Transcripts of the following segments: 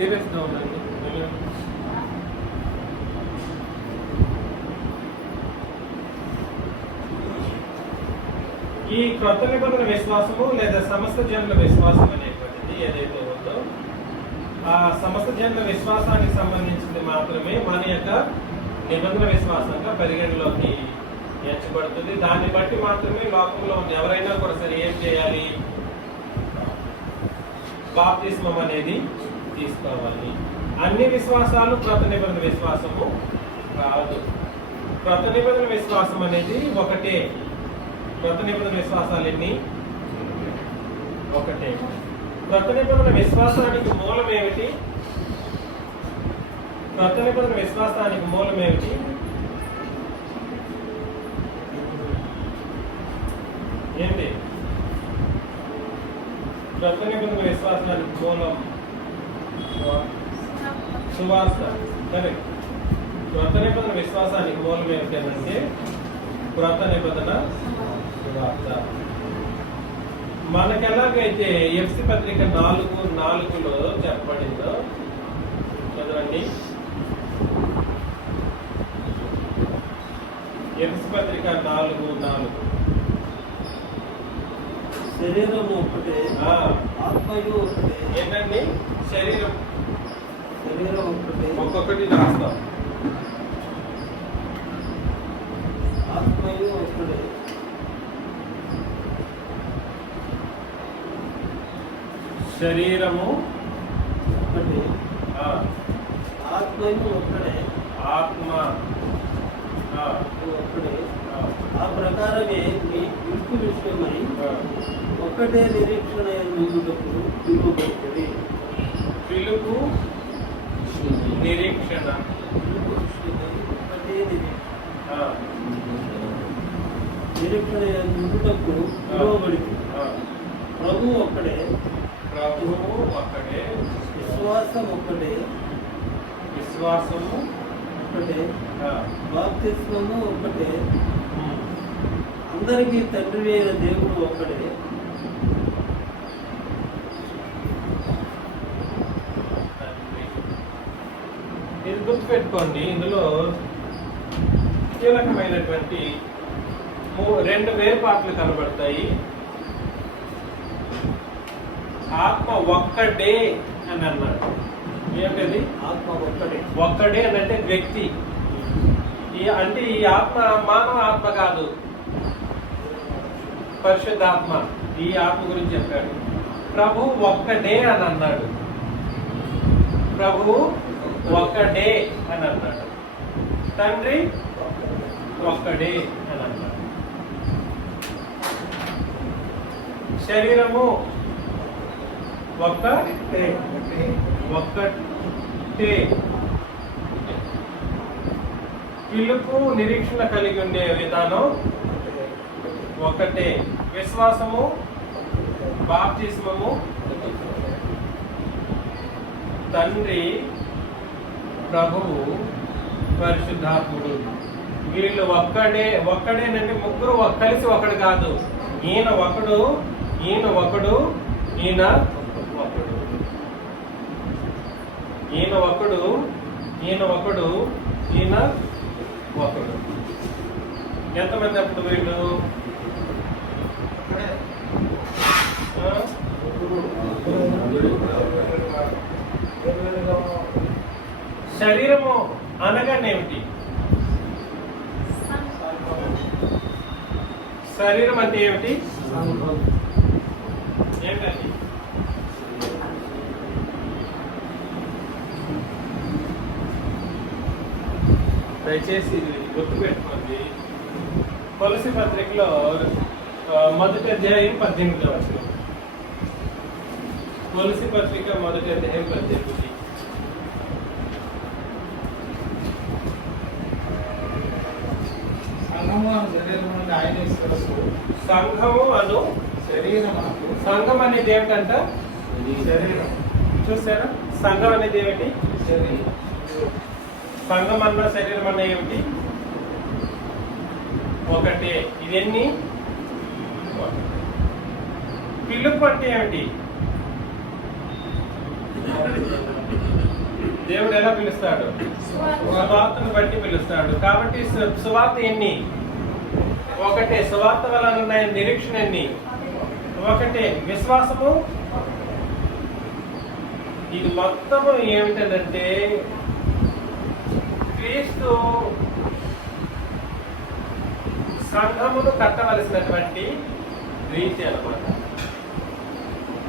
సీరియస్గా ఉండండి. ఈ క్రొత్త నిబంధన విశ్వాసము లేదా సమస్త జనుల విశ్వాసం అనేటువంటిది ఏదైతే ఉందో ఆ సమస్త జనుల విశ్వాసానికి సంబంధించింది మాత్రమే మన యొక్క నిబంధన విశ్వాసంగా పరిగణలోకి ఎంచబడుతుంది. దాన్ని బట్టి మాత్రమే లోకంలో ఉన్న ఎవరైనా కూడా సరే ఏం చేయాలి, బాప్తిస్మం అనేది తీసుకోవాలి. అన్ని విశ్వాసాలు క్రొత్త నిబంధన విశ్వాసము కాదు. క్రొత్త నిబంధన విశ్వాసం అనేది ఒకటే. క్రొత్త నిబంధన విశ్వాసాలు ఎన్ని? ఒకటే. క్రొత్త నిబంధన విశ్వాసానికి మూలం ఏమిటి? క్రొత్త నిబంధన విశ్వాసానికి మూలం ఏమిటి? ఏంటి క్రొత్త నిబంధన విశ్వాసానికి మూలం? సువార్త. కరెక్ట్. క్రొత్త నిబంధన విశ్వాసానికి మూలం ఏమిటంటే క్రొత్త నిబంధన సువార్త. మనకు ఎలాగైతే ఎఫ్సి పత్రిక 4:4లో చెప్పబడిందో చదవండి. ఎఫ్సి పత్రిక 4:4 శరీరము ఒకటే, ఆత్మయు ఒకటే. ఏంటండి? శరీరం ఒకటే, ఒక్కొక్కటి రాస్తాం. ఆత్మయు ఒకటే. శరీరము ఒకటే, ఆత్మయు ఒకటే. ఆత్మ ఒకటే. ఆ ప్రకారమే మీ పిలుపు విషయమై ఒక్కటే నిరీక్షణ ముందుకు పిలువబడుతుంది. పిలుపు నిరీక్షణ ఒకటే నిరీక్షణ ముందుకు పిలువబడింది. ప్రభు ఒక్కడే, ప్రభువు ఒక్కడే, విశ్వాసం ఒక్కటే, విశ్వాసము ఒక్కటే, బాప్తిస్మము ఒక్కటే, అందరికీ తండ్రి అయిన దేవుడు ఒక్కడే. ఇది గుర్తుపెట్టుకోండి. ఇందులో కీలకమైనటువంటి 2 వేరుపాట్లు కనబడతాయి. ఆత్మ ఒక్కడే అని అన్నాడు. ఏమిటది? ఆత్మ ఒక్కడే. ఒక్కడే అని అంటే వ్యక్తి. అంటే ఈ ఆత్మ మానవ ఆత్మ కాదు, పరిశుద్ధాత్మ. ఈ ఆత్మ గురించి చెప్పాడు. ప్రభు ఒక్కడే అని అన్నాడు. ప్రభు ఒక్కడే అని అన్నాడు. తండ్రి ఒక్కడే అని అన్నాడు. శరీరము ఒక్కటే. పిలుపు నిరీక్షణ కలిగి ఉండే విధానం ఒకటే. విశ్వాసము, బాప్తిస్మము, తండ్రి, ప్రభువు, పరిశుద్ధాత్ముడు. వీళ్ళు ఒక్కడేనంటే ముగ్గురు కలిసి ఒకడు కాదు. ఈయన ఒకడు, ఈయన ఒకడు, ఈయన ఒకడు. ఈయన ఒకడు, ఈయన ఒకడు, ఈయన ఒకడు. ఎంతమంది అప్పుడు వీళ్ళు? శరీరము అనగానేమిటి? శరీరం అంటే ఏమిటి? ఏంటండి? దయచేసి గుర్తుపెట్టుకోండి. కొలసి పత్రికలో 1వ అధ్యాయం 18వ వచనం. కొలసి పత్రిక 1వ అధ్యాయం 18. సంఘము అను శరీరం. సంఘం అనేది ఏమిటంట? శరీరం. చూసారా? సంఘం అనేది ఏమిటి? శరీరం. సంఘం అన్న శరీరం అన్న ఏమిటి? ఒకటే. ఇవన్నీ పిలుపు అంటే ఏమిటి? దేవుడు ఎలా పిలుస్తాడు? సువార్తను బట్టి పిలుస్తాడు. కాబట్టి సువార్త ఎన్ని? ఒకటే. సువార్త వలన ఉన్న నిరీక్షణ ఎన్ని? ఒకటే. విశ్వాసము ఇది మొత్తము ఏమిటంటే క్రీస్తు సంఘమును కట్టవలసినటువంటి రీతి అన్నమాట.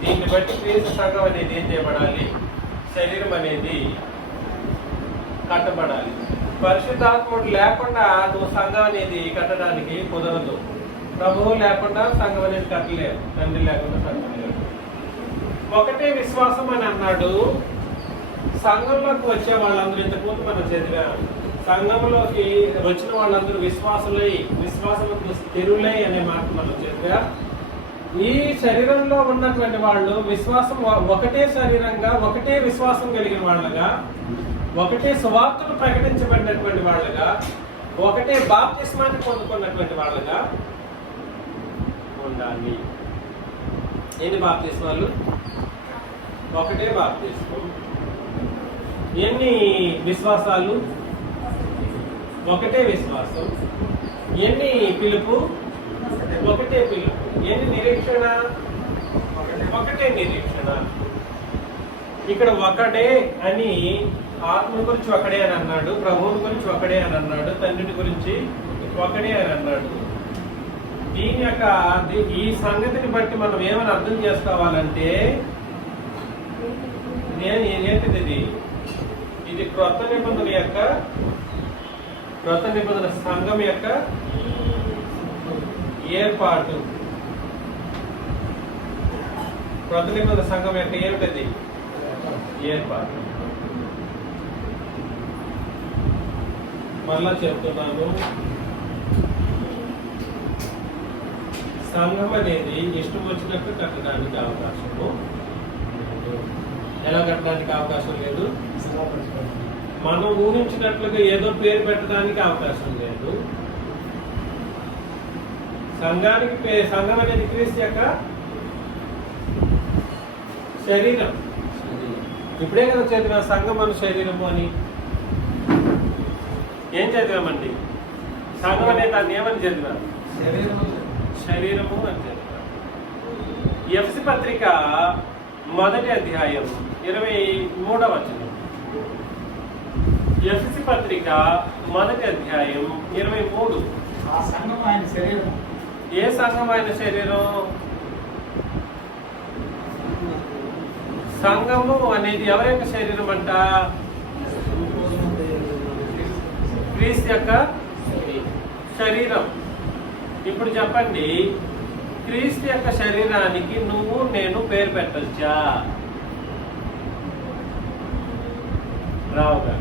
దీన్ని బట్టి క్రీస్తు సంఘం అనేది ఏం చేయబడాలి? శరీరం అనేది కట్టబడాలి. పరిశుద్ధాత్ముడు లేకుండా నువ్వు సంఘం అనేది కట్టడానికి కుదరదు. ప్రభువు లేకుండా సంఘం అనేది కట్టలేదు. తండ్రి లేకుండా సంఘం లేదు. ఒకటే విశ్వాసం అని అన్నాడు. సంఘంలోకి వచ్చే వాళ్ళందరూ ఇంతకుముందు మనం చదివా. సంఘంలోకి వచ్చిన వాళ్ళందరూ విశ్వాసములకు స్థిరులై అనే మాట మనం చదివా. ఈ శరీరంలో ఉన్నటువంటి వాళ్ళు విశ్వాసం ఒకటే శరీరంగా, ఒకటే విశ్వాసం కలిగిన వాళ్ళగా, ఒకటే సువార్తను ప్రకటించబడినటువంటి వాళ్ళగా, ఒకటే బాప్తిస్మాన్ని పొందుకున్నటువంటి వాళ్ళగా ఉండాలి. ఎన్ని బాప్తిస్మాలు? ఒకటే బాప్తిస్మం. ఎన్ని విశ్వాసాలు? ఒకటే విశ్వాసం. ఎన్ని పిలుపు? ఒకటే పిలుపు. ఎన్ని నిరీక్షణ? ఒకటే నిరీక్షణ. ఇక్కడ ఒకడే అని ఆత్మ గురించి ఒకడే అని అన్నాడు, ప్రభువుని గురించి ఒకడే అని అన్నాడు, తండ్రిని గురించి ఒకడే అని అన్నాడు. దీని యొక్క ఈ సంగతిని బట్టి మనం ఏమని అర్థం చేసుకోవాలంటే ఏంటిది? ఇది క్రొత్త నిబంధన సంఘం యొక్క ఏర్పాటు. క్రొత్త నిబంధన సంఘం యొక్క ఏమిటది? ఏర్పాటు. మళ్ళా చెప్తున్నాను, సంఘం అనేది ఇష్టం వచ్చినట్టు కట్టడానికి అవకాశము. ఎలా కట్టడానికి అవకాశం లేదు? మనం ఊహించినట్లుగా ఏదో పేరు పెట్టడానికి అవకాశం లేదు. సంఘం అనేది క్రీస్తు యొక్క శరీరం. ఇప్పుడే కదా చదివా సంఘం మన శరీరము అని. ఏం చదివామండి? సంఘం అనే దాన్ని ఏమని చదివా? శరీరము అని చదివా. ఎఫ్ఎస్సీ పత్రిక 1వ అధ్యాయం 23వ వచనం. ఎఫ్ఎస్సీ పత్రిక 1వ అధ్యాయం 23. ఆ సంఘం ఆయన శరీరం. ఏ సంఘం ఆయన శరీరం? సంఘము అనేది ఎవరి యొక్క శరీరం అంట? క్రీస్తు యొక్క శరీరం. ఇప్పుడు చెప్పండి, క్రీస్తు యొక్క శరీరానికి నువ్వు నేను పేరు పెట్టొచ్చా? రావుగా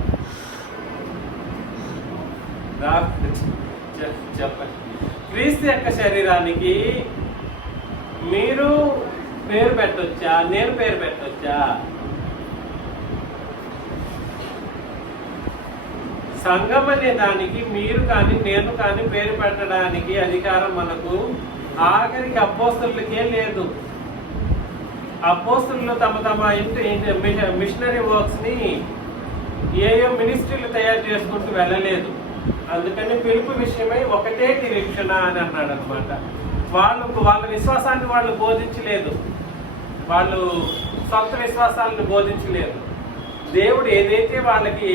చెప్పండి. క్రీస్తు యొక్క శరీరానికి మీరు పేరు పెట్టొచ్చా? నేను పేరు పెట్టొచ్చా? సంఘం అనే దానికి మీరు కానీ నేను కానీ పేరు పెట్టడానికి అధికారం మనకు ఆఖరికి అపోస్తలులకే లేదు. అపోస్తలులు తమ మిషనరీ వర్క్స్ ని ఏయో మినిస్ట్రీలు తయారు చేసుకుంటూ వెళ్ళలేదు. అందుకని పిలుపు విషయమై ఒకటే నిరీక్షణ అని అన్నాడు అనమాట. వాళ్ళ విశ్వాసాన్ని వాళ్ళు బోధించలేదు, వాళ్ళు సొంత విశ్వాసాలను బోధించలేదు. దేవుడు ఏదైతే వాళ్ళకి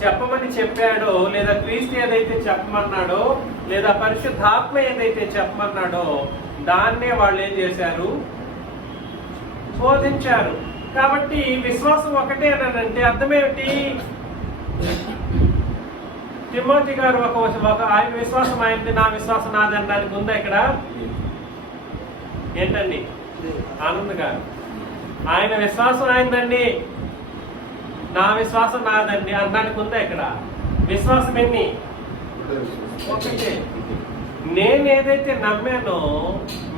చెప్పమని చెప్పాడో, లేదా క్రీస్తు ఏదైతే చెప్పమన్నాడో, లేదా పరిశుద్ధాత్మ ఏదైతే చెప్పమన్నాడో దాన్నే వాళ్ళు ఏం చేశారు? బోధించారు. కాబట్టి విశ్వాసం ఒకటే అని అంటే అర్థమేమిటి? తిమోతి గారు ఒక ఆయన విశ్వాసం ఆయనది, నా విశ్వాసం నాది అనడానికి ఉందా ఇక్కడ? ఏంటండి ఆనంద్ గారు? ఆయన విశ్వాసం ఆయనదండి, నా విశ్వాసం నాదండి అనడానికి ఉందా ఇక్కడ? విశ్వాసం ఎన్ని? ఒకటే. నేను ఏదైతే నమ్మానో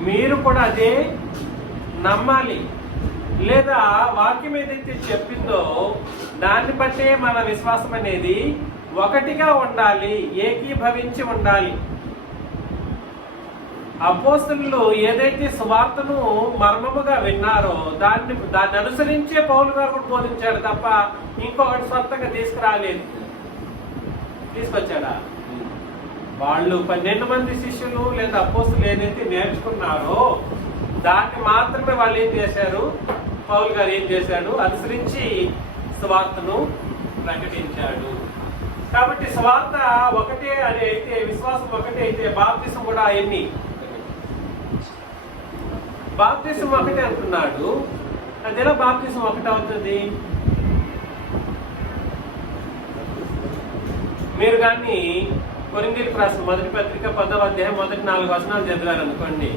మీరు కూడా అదే నమ్మాలి. లేదా వాక్యం ఏదైతే చెప్పిందో దాన్ని బట్టే మన విశ్వాసం అనేది ఒకటిగా ఉండాలి, ఏకీభవించి ఉండాలి. అపోస్తలులు ఏదైతే సువార్తను మర్మముగా విన్నారో దాన్ని అనుసరించే పౌలు గారు కూడా బోధించాడు తప్ప ఇంకొకటి సొంతంగా తీసుకురాలేదు. తీసుకొచ్చాడా? వాళ్ళు 12 మంది శిష్యులు లేదా అపోస్తలులు ఏదైతే నేర్చుకున్నారో దాన్ని మాత్రమే వాళ్ళు ఏం చేశారు, పౌలు గారు ఏం చేశాడు, అనుసరించి సువార్తను ప్రకటించాడు. కాబట్టి సువార్త ఒకటే అని అయితే, విశ్వాసం ఒకటే అయితే బాప్తిసం కూడా ఎన్ని? బాప్తిసం ఒకటే అంటున్నాడు. అదేలా బాప్తిసం ఒకటే అవుతుంది? మీరు కానీ కొరింథీయులకు రాసిన మొదటి పత్రిక 10వ అధ్యాయం మొదటి 4 వచనాలు చదివారు అనుకోండి.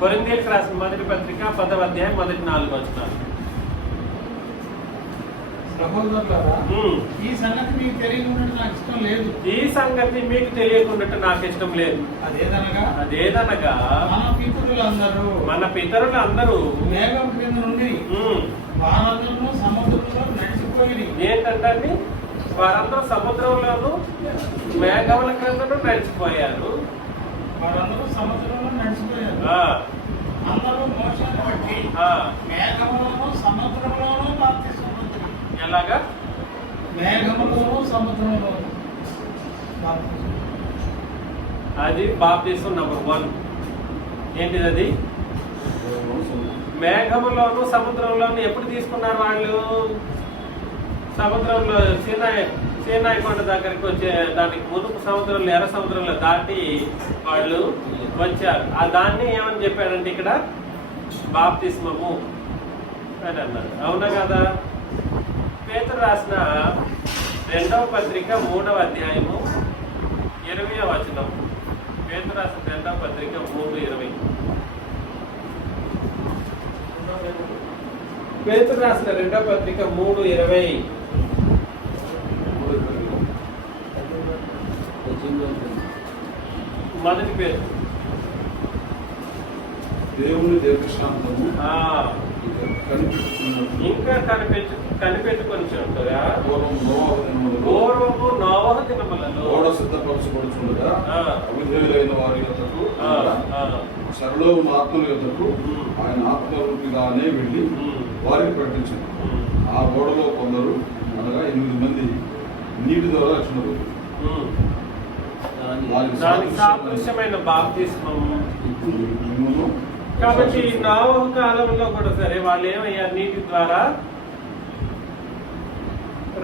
కొరింథీయులకు రాసిన మొదటి పత్రిక 10వ అధ్యాయం మొదటి 4 వచనాలు. సహోదరులారా, ఈ సంగతి మీకు తెలియకుండా నాకు ఇష్టం లేదు. ఈ సంగతి మీకు తెలియకుండా నాకు ఇష్టం లేదు. అదేదనగా మన పితరులందరూ మేఘం క్రింద నుండి వారందరూ సముద్రంలో నడిచిపోయి. ఏంటంటే వారందరూ సముద్రంలోను మేఘముల క్రిందను నడిచిపోయారు. వారందరూ సముద్రంలో నడిచిపోయారు. అందరూ మోషాన్ని బట్టి మేఘములను సముద్రంలోనూ బాప్తిసం. ఎలాగా? మేఘములోనూ సముద్రంలోనూ. అది బాప్తిసం నంబర్ 1. ఏంటిది అది? మేఘములోను సముద్రంలోను ఎప్పుడు తీసుకున్నారు వాళ్ళు? సముద్రంలో సీనాయి కొండ దగ్గరికి వచ్చే దానికి మునుపు సముద్రంలో, ఎర్ర సముద్రంలో దాటి వాళ్ళు వచ్చారు. ఆ దాన్ని ఏమని చెప్పాడంటే ఇక్కడ బాప్తిస్మము అని అన్నారు. అవునా కదా? పేతురు రాసిన 2వ పత్రిక 3వ అధ్యాయము 20వ వచనం. పేతురు రాసిన 2వ పత్రిక 3:20. పేతురు రాసిన 2వ పత్రిక 3:20. మొదటి పేరు దేవుని దీర్ఘశాంతము ఇంకా కనిపెట్టుకొని చెప్తారా? పూర్వము నోవహు దినములలో ఓడ సిద్ధపరచబడుచుండగా అవిధేయులైన వారి యొద్దకు సరళ ఆత్మల యొద్దకు ఆయన ఆత్మరూపిగానే వెళ్ళి వారికి ప్రకటించారు. ఆ ఓడలో కొందరు అనగా 8 మంది నీటి ద్వారా రక్షణ దానికి సాదృశ్యమైన బాప్తిస్మం. కాబట్టి నోవహు కాలంలో కూడా సరే వాళ్ళు ఏమయ్యారు? నీటి ద్వారా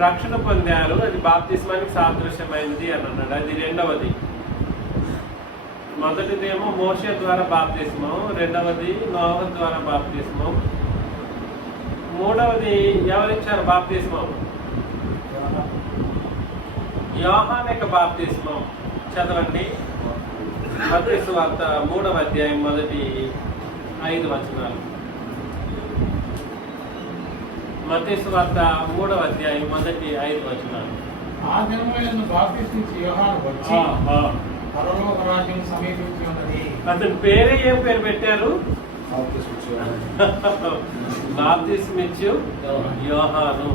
రక్షణ పొందారు. అది బాప్తిస్మానికి సాదృశ్యమైనది అని అన్నాడు. అది రెండవది. మొదటిదేమో మోషే ద్వారా బాప్తిస్మం, రెండవది నోవహు ద్వారా బాప్తిస్మం, మూడవది ఎవరిచ్చారు బాప్తిస్మం? యోహాను యొక్క బాప్తిస్మం. చదవండి. మత్తయి సువార్త 3వ అధ్యాయం మొదటి 5 వచనాలు. మత్తయి సువార్త 3వ అధ్యాయం మొదటి 5 వచనాలు. ఆ దినములందు బాప్తిస్మిచ్చి యోహాను వచ్చి పరలోక రాజ్యం సమీపించి ఉన్నది. అతని పేరే ఏం పేరు పెట్టారు? బాప్తిస్మిచ్చు యోహాను.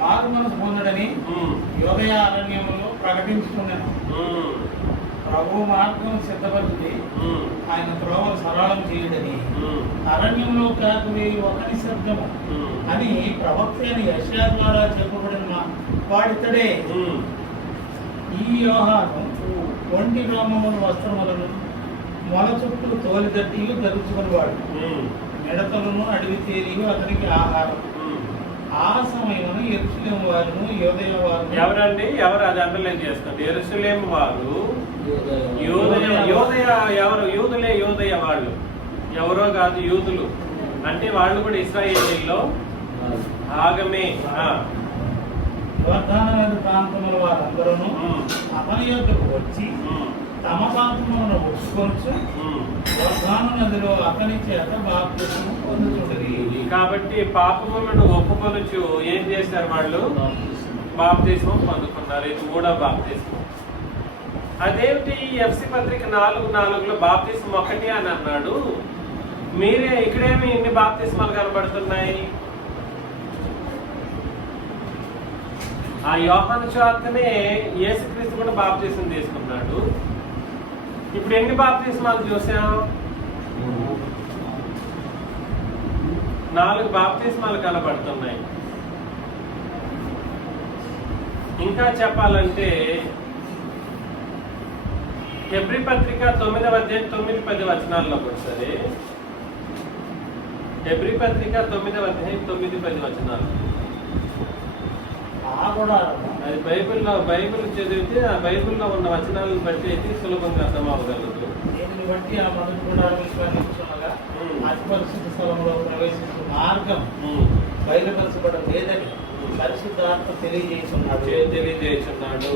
మారు మనసు పొందడని యోదయ అరణ్యములో ప్రకటించుకున్నాను. ప్రభు మార్గం సిద్ధపరిచి ఆయన త్రోవలు సరళం చేయడని అరణ్యంలో కాకువి ఒకని శబ్దము అని ప్రవక్త అయిన యెషయా ద్వారా చెప్పబడిన వాడితడే. ఈ యోహాను ఒంటి రోమముల వస్త్రములను మొల చుట్టూ తోలిదట్టియు ధరించుకుని వాడు. మిడతలను అడవి తేలియు అతనికి ఆహారం. ఆ సమయమును యెరూషలేము వారును యోదయ వారు. ఎవరండి? ఎవరు? అది అండర్లైన్ చేస్తారు. యెరూషలేము వారు, యోదయ ఎవరు? యూదులే యోదయ వాళ్ళు. ఎవరో కాదు, యూదులు. అంటే వాళ్ళు కూడా ఇశ్రాయేలీల్లో భాగమే. యోర్దాను నది ప్రాంతముల వారందరూ అతని యొద్దకు వచ్చి తమ పాపములను ఒప్పుకొనుచు యోర్దాను నదిలో అతని చేత బాప్తిస్మము పొందుచుండిరి. కాబట్టి పాపములను ఒప్పుకొనుచు ఏం చేశారు? వాళ్ళు బాప్తిస్మం పొందుకున్నారు. ఇది 3వ బాప్తిస్మం. అదేమిటి? ఎఫ్సి పత్రిక 4:4లో బాప్తిస్మం ఒకటి అని అన్నాడు. మీరే ఇక్కడేమి ఇన్ని బాప్తిస్మాలు కనబడుతున్నాయి? ఆ యోహాను చేతనే యేసుక్రీస్తు కూడా బాప్తీసం తీసుకున్నాడు. ఇప్పుడు ఎన్ని బాప్తీస్మాలు చూసాం? 4 బాప్తీస్మాలు కనబడుతున్నాయి. ఇంకా చెప్పాలంటే హెబ్రీ పత్రిక 9వ అధ్యాయం 9-10 వచనాల్లోకి వస్తుంది. హెబ్రీ పత్రిక 9వ అధ్యాయం 9-10 వచనాలు. అది బైబిల్ చదివితే ఆ బైబిల్లో ఉన్న వచనాలను బట్టి అయితే సులభంగా అర్థం అవ్వగలదు. దీనిని బట్టి ఆ మొదటి గుడారంగా అతి పరిశుద్ధ స్థలంలో ప్రవేశించే మార్గం బయలుపరచబడ లేదని పరిశుద్ధాత్మ తెలియజేస్తున్నాడు.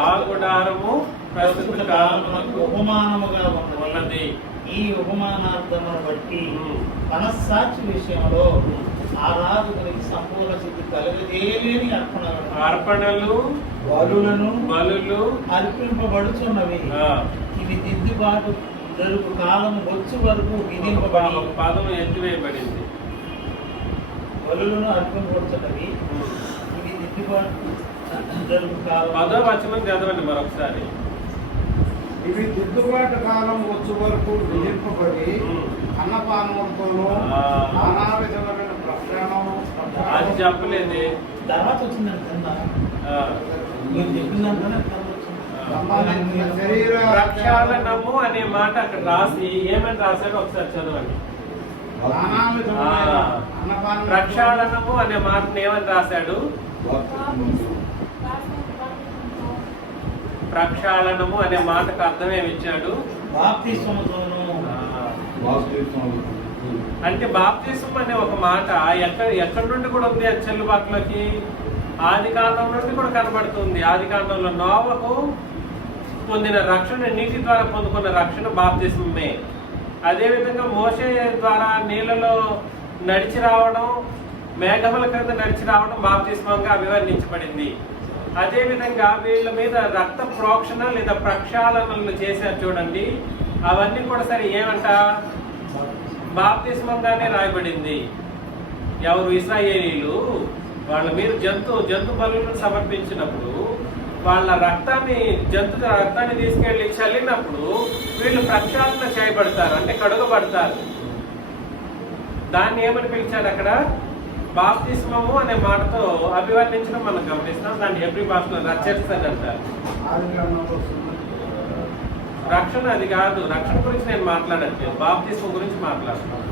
ఆ గుడారము ప్రస్తుత కాలమునకు ఉపమానముగా ఉన్నది. ఈ ఉపమానార్థమును బట్టి మనస్సాక్షి విషయంలో ఆరాధకునికి సంపూర్ణ సిద్ధి కలగజేయలేని అర్పణలు బలులు అర్పింపబడుచున్నవి. ఇవి దిద్దుబాటు జరుపు కాలము వచ్చు వరకు విధింపబడి పాదం ఎత్తివేయబడింది. బలులను అర్పింపబడుచున్నవి. ఇవి దిద్దుబాటు జరుపు కాలం. 10వ వచనం చదవండి మరొకసారి. ఇవి దిద్దుబాటు కాలం వచ్చు వరకు విధింపబడి అన్నపానములతోనూ నానా విధమైన ప్రక్షాళన. అది చెప్పలేదు. తర్వాత వచ్చిందండి మీరు చెప్పినందునే ప్రక్షాళనము అనే మాట అక్కడ రాసి ఏమని రాశాడో ఒకసారి చదవండి. ప్రక్షాళనము అనే మాటను ఏమని రాశాడు? ప్రక్షాళనము అనే మాటకు అర్థం ఏమి ఇచ్చాడు? అంటే బాప్తిసం అనే ఒక మాట ఎక్కడి నుండి కూడా ఉంది అది చెల్లుబాటులోకి? ఆది కాండం నుండి కూడా కనబడుతుంది. ఆది కాండంలో నోవహు పొందిన రక్షణ, నీటి ద్వారా పొందుకున్న రక్షణ బాప్తిసమే. అదేవిధంగా మోషే ద్వారా నీళ్ళలో నడిచి రావడం, మేఘముల క్రింద నడిచి రావడం బాప్తిస్మంగా అభివర్ణించబడింది. అదేవిధంగా వీళ్ళ మీద రక్త ప్రోక్షణ లేదా ప్రక్షాళనలు చేశారు చూడండి, అవన్నీ కూడా సరే ఏమంట? బాప్తిస్మంగానే రాయబడింది. ఎవరు? ఇశ్రాయేలీలు వాళ్ళ మీద జంతు బలులను సమర్పించినప్పుడు వాళ్ళ జంతు రక్తాన్ని తీసుకెళ్లి చల్లినప్పుడు వీళ్ళు ప్రక్షాళన చేయబడతారు, అంటే కడుగబడతారు. దాన్ని ఏమని పిలిచారు అక్కడ? బాప్తిస్మము అనే మాటతో అభివర్ణించడం మనం గమనిస్తాం. దాన్ని హెబ్రీ భాషలో రచర్సన్ అంటారు. రక్షణ అది కాదు. రక్షణ గురించి నేను మాట్లాడట్లేదు, బాప్తిస్మం గురించి మాట్లాడుతున్నాను.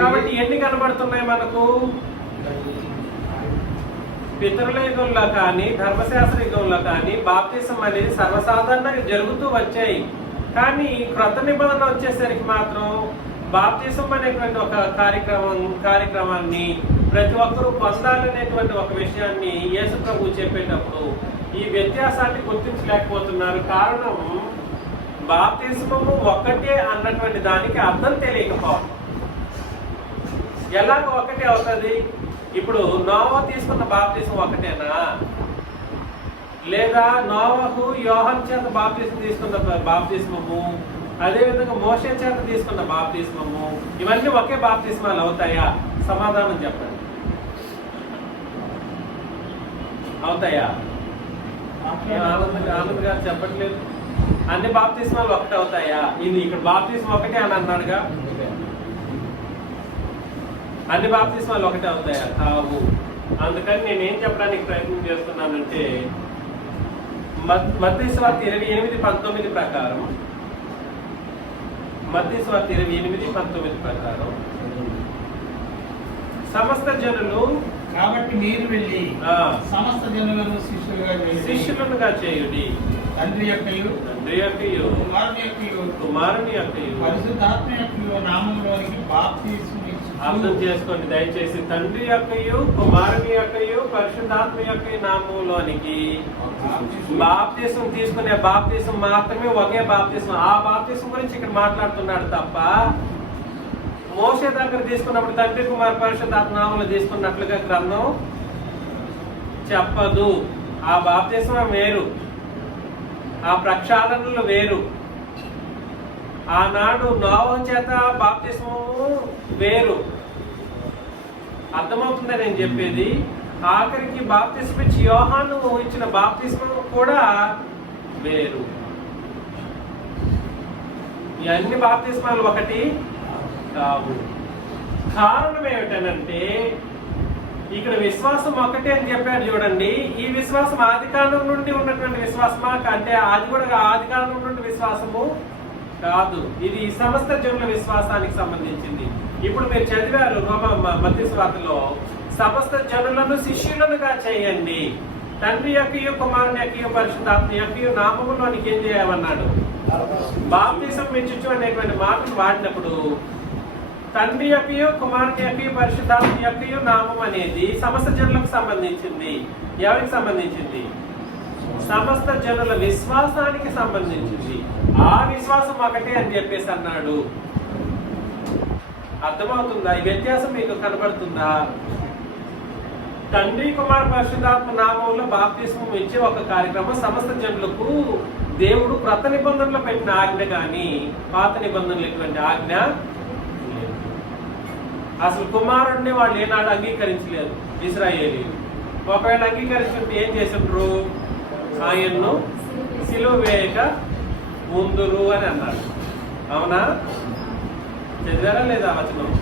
కాబట్టి ఎన్ని కనబడుతున్నాయి మనకు? పితరుల యుగంలో కానీ ధర్మశాస్త్ర యుగంలో కానీ బాప్తిసం అనేది సర్వసాధారణంగా జరుగుతూ వచ్చాయి. కానీ క్రొత్త నిబంధన వచ్చేసరికి మాత్రం బాప్తిసం అనేటువంటి ఒక కార్యక్రమాన్ని ప్రతి ఒక్కరూ పొందాలనేటువంటి ఒక విషయాన్ని యేసు ప్రభు చెప్పేటప్పుడు ఈ వ్యత్యాసాన్ని గుర్తించలేకపోతున్నారు. కారణం బాప్తిస్మము ఒక్కటే అన్నటువంటి దానికి అర్థం తెలియకపోవడం. ఎలాగ ఒకటే అవుతుంది? ఇప్పుడు నోవహు తీసుకున్న బాప్తిసం ఒకటేనా? లేదా నోవహు యోహాను చేత బాప్తిసం తీసుకున్న బాప్తిస్మము, అదేవిధంగా మోషే చేత తీసుకున్న బాప్తిస్మము, ఇవన్నీ ఒకే బాప్తిస్మాలు అవుతాయా? సమాధానం చెప్పండి. అవుతాయా? ఆనంద్ గారు చెప్పట్లేదు. అన్ని బాప్తిస్మాలు ఒకటే అవుతాయా? ఇది ఇక్కడ బాప్తిస్మం ఒకటే అని అన్నాడుగా. అన్ని బాప్తిస్మాలు ఒకటే అవుతాయా? కావు. అందుకని నేనేం చెప్పడానికి ప్రయత్నం చేస్తున్నానంటే మత్తయి సువార్త 28:19 ప్రకారం, మత్తయి సువార్త 28:19 ప్రకారం సమస్త జనులు కాబట్టి మీరు వెళ్ళి సమస్త జనులను శిష్యులుగా చేయుడి. తండ్రి యొక్కయు కుమారుని యొక్కయు పరిశుద్ధాత్మ యొక్కయు నామములోనికి బాప్తిస్మం. అర్థం చేసుకోండి దయచేసి. తండ్రి యొక్కయు కుమారుని యొక్కయు పరిశుద్ధాత్మ యొక్క నామములోనికి బాప్తిస్మం తీసుకునే బాప్తిస్మం మాత్రమే ఒకే బాప్తిస్మం. ఆ బాప్తిస్మం గురించి ఇక్కడ మాట్లాడుతున్నాడు తప్ప మోషే దగ్గర తీసుకున్నప్పుడు తండ్రి కుమార్ పరిశుద్ధాత్మ నామములో తీసుకున్నట్లుగా గ్రంథం చెప్పదు. ఆ బాప్తిస్మం వేరు, ఆ ప్రక్షాళనలు వేరు. ఆనాడు నోవహు చేత బాప్తిస్మము వేరు. అర్థమవుతుందని నేను చెప్పేది. ఆఖరికి బాప్తిస్మ ఇచ్చి యోహాను ఇచ్చిన బాప్తిస్మ కూడా వేరు. ఈ అన్ని బాప్తిస్మాలు ఒకటి కావు. కారణం ఏమిటనంటే ఇక్కడ విశ్వాసం ఒకటే అని చెప్పాడు చూడండి. ఈ విశ్వాసం ఆది కాలం నుండి ఉన్నటువంటి విశ్వాసమా అంటే అది కూడా ఆది కాలం నుండి విశ్వాసము కాదు. ఇది సమస్త జనుల విశ్వాసానికి సంబంధించింది. ఇప్పుడు మీరు చదివారు మత్తయి సువార్తలో సమస్త జనులను శిష్యులనుగా చేయండి, తండ్రి యొక్కయు కుమారుని యొక్కయు పరిశుద్ధాత్మ యొక్కయు నామములోనికి ఏం చేయమన్నాడు? బాప్తిసం ఇచ్చుచు అనేటువంటి మాటలు వాడినప్పుడు తండ్రి యొక్కయు కుమారుని యొక్కయు పరిశుద్ధాత్మ యొక్కయు నామం అనేది సమస్త జనులకు సంబంధించింది. ఎవరికి సంబంధించింది? సమస్త జనుల విశ్వాసానికి సంబంధించింది. ఆ విశ్వాసం ఒకటే అని చెప్పేసి అన్నాడు. అర్థమవుతుందా? ఈ వ్యత్యాసం మీకు కనబడుతుందా? తండ్రి కుమార్ పరిశుద్ధాత్మ నామంలో బాప్తిస్మం ఇచ్చే ఒక కార్యక్రమం సమస్త జనులకు దేవుడు క్రొత్త నిబంధనలో పెట్టిన ఆజ్ఞ కానీ పాత నిబంధనలు ఎటువంటి ఆజ్ఞ లేదు. అసలు కుమారుడిని వాళ్ళు ఏనాడు అంగీకరించలేదు ఇశ్రాయేలీయులు. ఒకవేళ అంగీకరిస్తుంటే ఏం చేసిండ్రు? ఆయన్ను సిలువ వేయక ముందురు అని అన్నాడు. అవునా? చదివారా లేదా వచనం?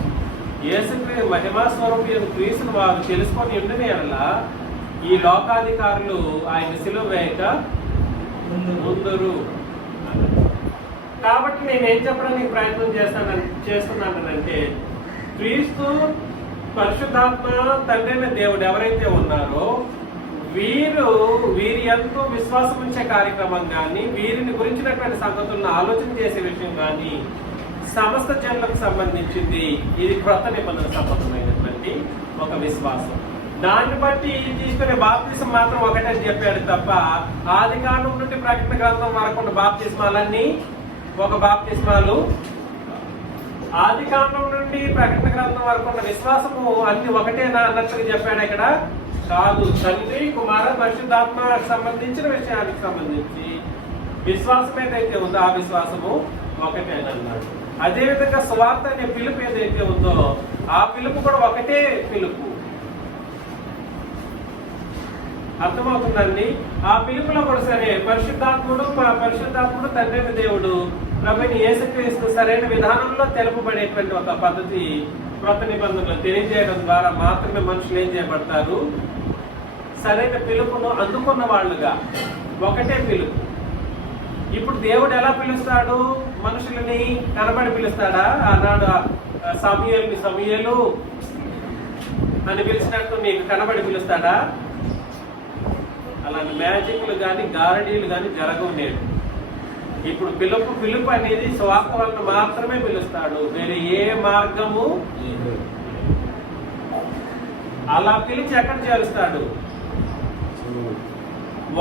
యేసుక్రీస్తు మహిమా స్వరూపి క్రీస్తును వారు తెలుసుకొని ఉండని ఎడల ఈ లోకాధికారులు ఆయన సిలువ వేయక ముందురు. కాబట్టి నేను ఏం చెప్పడానికి ప్రయత్నం చేస్తున్నానంటే క్రీస్తు పరిశుద్ధాత్మ తండ్రి దేవుడు ఎవరైతే ఉన్నారో వీరి ఎంతో విశ్వాసం ఉంచే కార్యక్రమం కానీ వీరిని గురించినటువంటి సంగతులను ఆలోచన చేసే విషయం కానీ సమస్త జనులకు సంబంధించింది. ఇది క్రొత్త నిబంధన సంబంధమైనటువంటి ఒక విశ్వాసం. దాన్ని బట్టి తీసుకునే బాప్తిసం మాత్రం ఒకటని చెప్పాడు తప్ప ఆది కాలం నుండి ప్రకటన గ్రంథం వరకు ఉన్న బాప్తిస్మాలన్నీ ఒక బాప్తిస్మాలు. ఆది కాలం నుండి ప్రకటన గ్రంథం వరకు ఉన్న విశ్వాసము అన్ని ఒకటేనా అన్నట్టుగా చెప్పాడు ఇక్కడ. కాదు. తండ్రి కుమార పరిశుద్ధాత్మ సంబంధించిన విషయానికి సంబంధించి విశ్వాసం ఏదైతే ఉందో ఆ విశ్వాసము ఒకటే అని అన్నాడు. అదేవిధంగా స్వార్థ అనే పిలుపు ఏదైతే ఉందో ఆ పిలుపు కూడా ఒకటే పిలుపు. అర్థమవుతుందండి? ఆ పిలుపులో కూడా సరే పరిశుద్ధాత్ముడు తండ్రి దేవుడు ప్రభుని యేసుక్రీస్తు సరైన విధానంలో తెలుపబడేటువంటి ఒక పద్ధతి క్రొత్త నిబంధనలు తెలియజేయడం ద్వారా మాత్రమే మనుషులు ఏం చేయబడతారు? సరైన పిలుపును అందుకున్న వాళ్ళుగా. ఒకటే పిలుపు. ఇప్పుడు దేవుడు ఎలా పిలుస్తాడు? మనుషులని కనబడి పిలుస్తాడా? ఆనాడు సమూయేలు అని పిలిచినట్టు నీకు కనబడి పిలుస్తాడా? అలాంటి మ్యాజిక్లు కానీ గారడీలు కానీ జరగవు. నేడు ఇప్పుడు పిలుపు అనేది స్వార్థ వలన మాత్రమే పిలుస్తాడు. వేరే ఏ మార్గము అలా పిలిచి ఎక్కడ చేరుస్తాడు?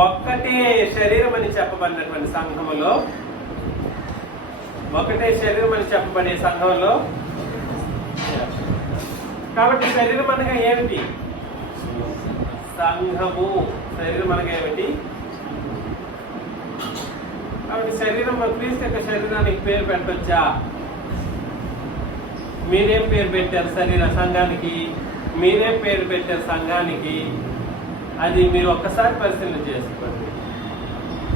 ఒక్కటే శరీరం అని చెప్పబడినటువంటి సంఘములో, ఒకటే శరీరం అని చెప్పబడే సంఘంలో. కాబట్టి శరీరం అనగా ఏమిటి? సంఘము. శరీరం అనగా ఏమిటి? కాబట్టి శరీరం క్రీస్తు యొక్క శరీరానికి పేరు పెట్టొచ్చా? మీరేం పేరు పెట్టారు సంఘానికి? మీరేం పేరు పెట్టారు సంఘానికి? అది మీరు ఒక్కసారి పరిశీలన చేసుకోండి.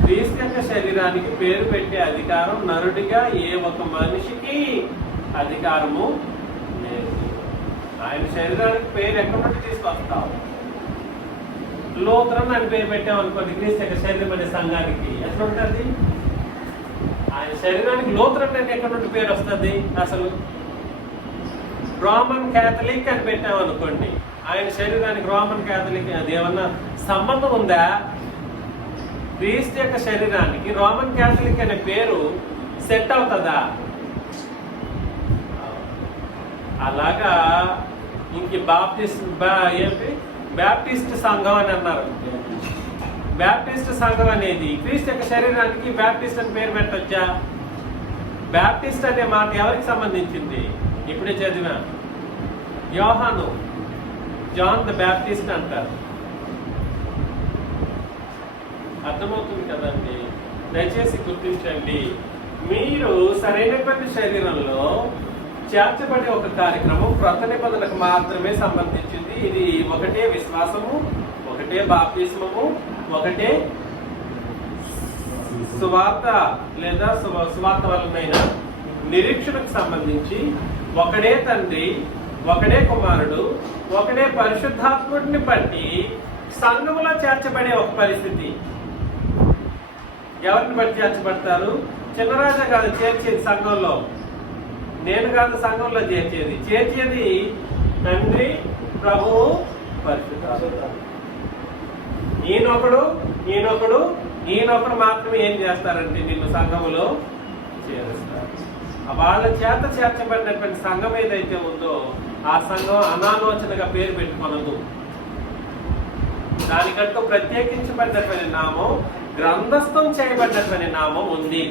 క్రీస్తు యొక్క శరీరానికి పేరు పెట్టే అధికారం నరుడిగా ఏ ఒక మనిషికి అధికారము లేదు. ఆయన శరీరానికి పేరు ఎక్కడి నుండి తీసుకొస్తావు? లూథరన్ అని పేరు పెట్టామనుకోండి క్రీస్తు యొక్క శరీరం అనే సంఘానికి ఎట్లా ఉంటుంది? ఆయన శరీరానికి లూథరన్ అని ఎక్కడి నుండి పేరు వస్తుంది? అసలు రోమన్ క్యాథలిక్ అని పెట్టామనుకోండి ఆయన శరీరానికి రోమన్ క్యాథలిక్ అది ఏమన్నా సంబంధం ఉందా? క్రీస్తు యొక్క శరీరానికి రోమన్ క్యాథలిక్ అనే పేరు సెట్ అవుతుందా? అలాగా ఇంక బ్యాప్టిస్ట్ సంఘం అని అన్నారు. బ్యాప్టిస్ట్ సంఘం అనేది క్రీస్తు యొక్క శరీరానికి బ్యాప్టిస్ట్ అని పేరు పెట్టొచ్చా? బ్యాప్టిస్ట్ అనే మాట ఎవరికి సంబంధించింది? ఇప్పుడే చదివా. యోహాను, జాన్ ద బ్యాప్టిస్ట్ అంటారు. అర్థమవుతుంది కదండి? దయచేసి గుర్తించండి. మీరు సరైనటువంటి శరీరంలో చేర్చబడే ఒక కార్యక్రమం క్రొత్త నిబంధనకు మాత్రమే సంబంధించింది. ఇది ఒకటే విశ్వాసము, ఒకటే బాప్తిస్మము, ఒకటే సువార్త లేదా సువార్త వలనైన నిరీక్షణకు సంబంధించి ఒకడే తండ్రి, ఒకడే కుమారుడు, ఒకడే పరిశుద్ధాత్ముడిని బట్టి సంఘములో చేర్చబడే ఒక పరిస్థితి. ఎవరిని బట్టి చేర్చబడతారు? చిన్నరాజా కాదు చేర్చేది సంఘంలో, నేను కాదు సంఘంలో చేర్చేది తండ్రి, ప్రభువు, పరిశుద్ధాత్మ. ఈయనొకడు మాత్రమే ఏం చేస్తారంటే నిన్ను సంఘములో చేరుస్తారు. వాళ్ళ చేత చేర్చబడినటువంటి సంఘం ఏదైతే ఉందో ఆ సంఘం అనాలోచనగా పేరు పెట్టుకొనదు. దానికంటూ ప్రత్యేకించబడినటువంటి నామం, గ్రంథస్థం చేయబడినటువంటి నామం ఉంది.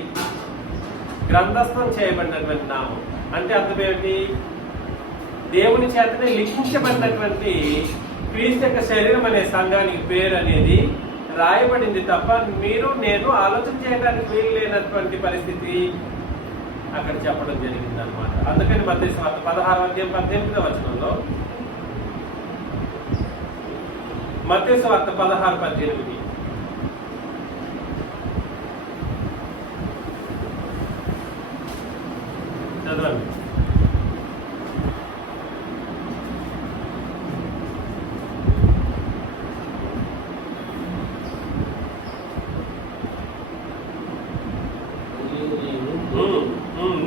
గ్రంథస్థం చేయబడినటువంటి నామం అంటే అర్థం ఏమిటి? దేవుని చేతనే లిఖించబడినటువంటి క్రీస్తు యొక్క శరీరం అనే సంఘానికి పేరు అనేది రాయబడింది తప్ప మీరు నేను ఆలోచన చేయడానికి వీలు లేనటువంటి పరిస్థితి అక్కడ చెప్పడం జరిగింది అనమాట. అందుకని మత్తయి సువార్త 16:18 మత్తయి సువార్త 16:18 చదవండి.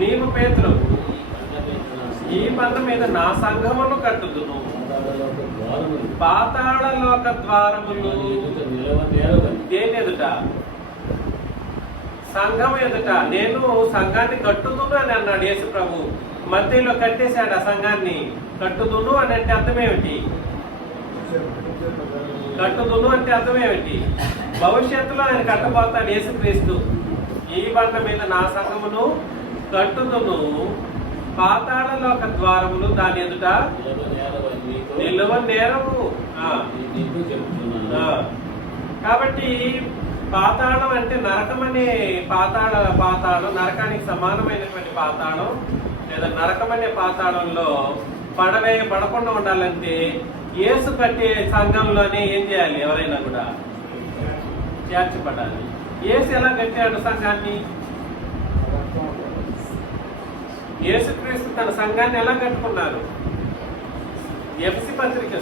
నీవు పేతురు, ఈ బండ మీద నా సంఘమును కట్టుదును, పాతాళలోక ద్వారములు దేని ఎదుట? సంఘం ఎదుట. నేను సంఘాన్ని కట్టుదును అని అన్నాడు యేసు ప్రభు. మత్తయిలో కట్టేశాడు ఆ సంఘాన్ని. కట్టుదును అని అంటే అర్థమేమిటి? కట్టుదును అంటే అర్థమేమిటి? భవిష్యత్తులో ఆయన కట్టబోతాడు యేసుక్రీస్తు. ఈ బండ మీద నా సంఘమును కట్టుదును, పాతాళలోక ద్వారములు దాని ఎదుట నిలువ నేరము. కాబట్టి పాతాళం అంటే నరకం అనే పాతాళం నరకానికి సమానమైనటువంటి పాతాళం లేదా నరకం అనే పాతాళంలో పడకుండా ఉండాలంటే యేసు కట్టే సంఘంలోనే ఏం చేయాలి? ఎవరైనా కూడా చేర్చబడాలి. యేసు ఎలా కట్టాడు సంఘాన్ని? యేసుక్రీస్తు తన సంఘాన్ని ఎలా కట్టుకున్నారు? ఎఫ్ఎసీ పత్రిక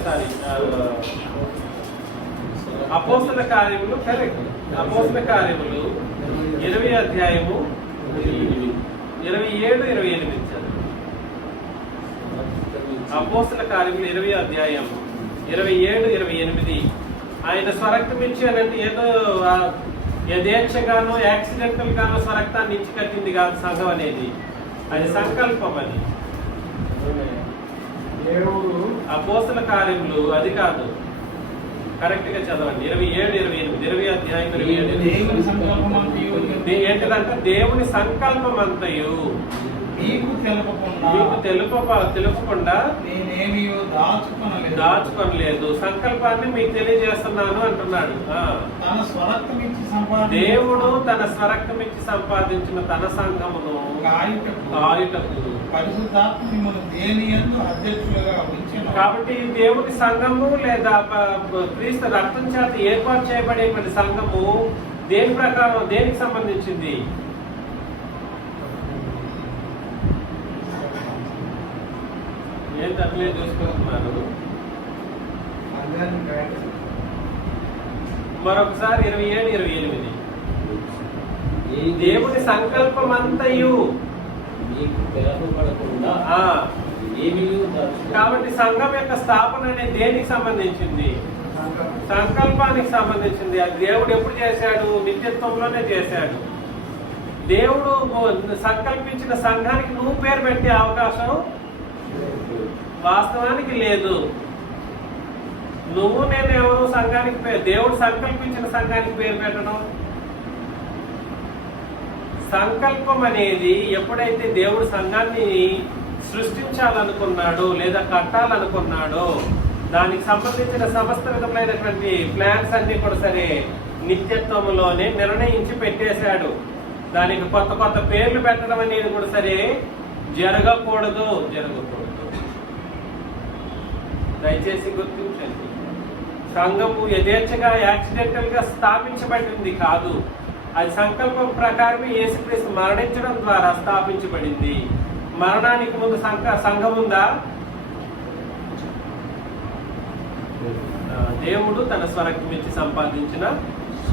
అపోస్తల కార్యములు 20 అధ్యాయము 27-28 అపోస్తల కార్యములు 20 అధ్యాయం 27-28 ఆయన స్వరక్తం ఇచ్చానంటే ఏదో యథేచ్ఛగానో యాక్సిడెంటల్ గానో స్వరక్తాన్ని ఇచ్చి కట్టింది కాదు సంఘం అనేది. అది సంకల్పం. అది అపోస్తల కార్యములు అది కాదు. కరెక్ట్ గా చదవండి. 27-28 అధ్యాయం 27 ఏంటిదంటే దేవుని సంకల్పం అంతయు మీకు తెలుపకుండా దాచుకొనలేదు. సంకల్పాన్ని మీకు తెలియజేస్తున్నాను అంటున్నాడు. దేవుడు తన స్వరక్తం ఇచ్చి సంపాదించిన తన సంఘమును కాయుటకు. కాబట్టి దేవుని సంఘము లేదా క్రీస్తు రక్తం చేత ఏర్పాటు చేయబడేటువంటి సంఘము దేని ప్రకారం దేనికి సంబంధించింది? ఏంటి అట్లే చూసుకుంటున్నారు? మరొకసారి 27-28 దేవుని సంకల్పం అంతయు కాబట్టి సంఘం యొక్క స్థాపన అనేది దేనికి సంబంధించింది? సంకల్పానికి సంబంధించింది. అది దేవుడు ఎప్పుడు చేశాడు? నిత్యత్వంలోనే చేశాడు. దేవుడు సంకల్పించిన సంఘానికి నువ్వు పేరు పెట్టే అవకాశం వాస్తవానికి లేదు. నువ్వు నేను ఎవరు సంఘానికి దేవుడు సంకల్పించిన సంఘానికి పేరు పెట్టడం? సంకల్పం అనేది ఎప్పుడైతే దేవుడు సంఘాన్ని సృష్టించాలనుకున్నాడో లేదా కట్టాలనుకున్నాడో దానికి సంబంధించిన సమస్త విధములైనటువంటి ప్లాన్స్ అన్ని కూడా సరే నిత్యత్వంలోనే నిర్ణయించి పెట్టేశాడు. దానికి కొత్త కొత్త పేర్లు పెట్టడం అనేది కూడా సరే జరగకూడదు. దయచేసి గుర్తించండి, సంఘము యథేచ్ఛగా యాక్సిడెంటల్ గా స్థాపించబడింది కాదు. అది సంకల్పం ప్రకారం యేసుక్రీస్తు మరణించడం ద్వారా స్థాపించబడింది. మరణానికి ముందు సంఘం ఉందా? దేవుడు తన స్వరక్తం ఇచ్చి సంపాదించిన